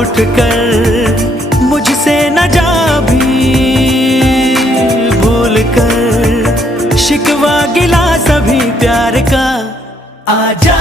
रूठ कर मुझसे न जा भी, भूल कर शिकवा गिला सभी प्यार का। आजा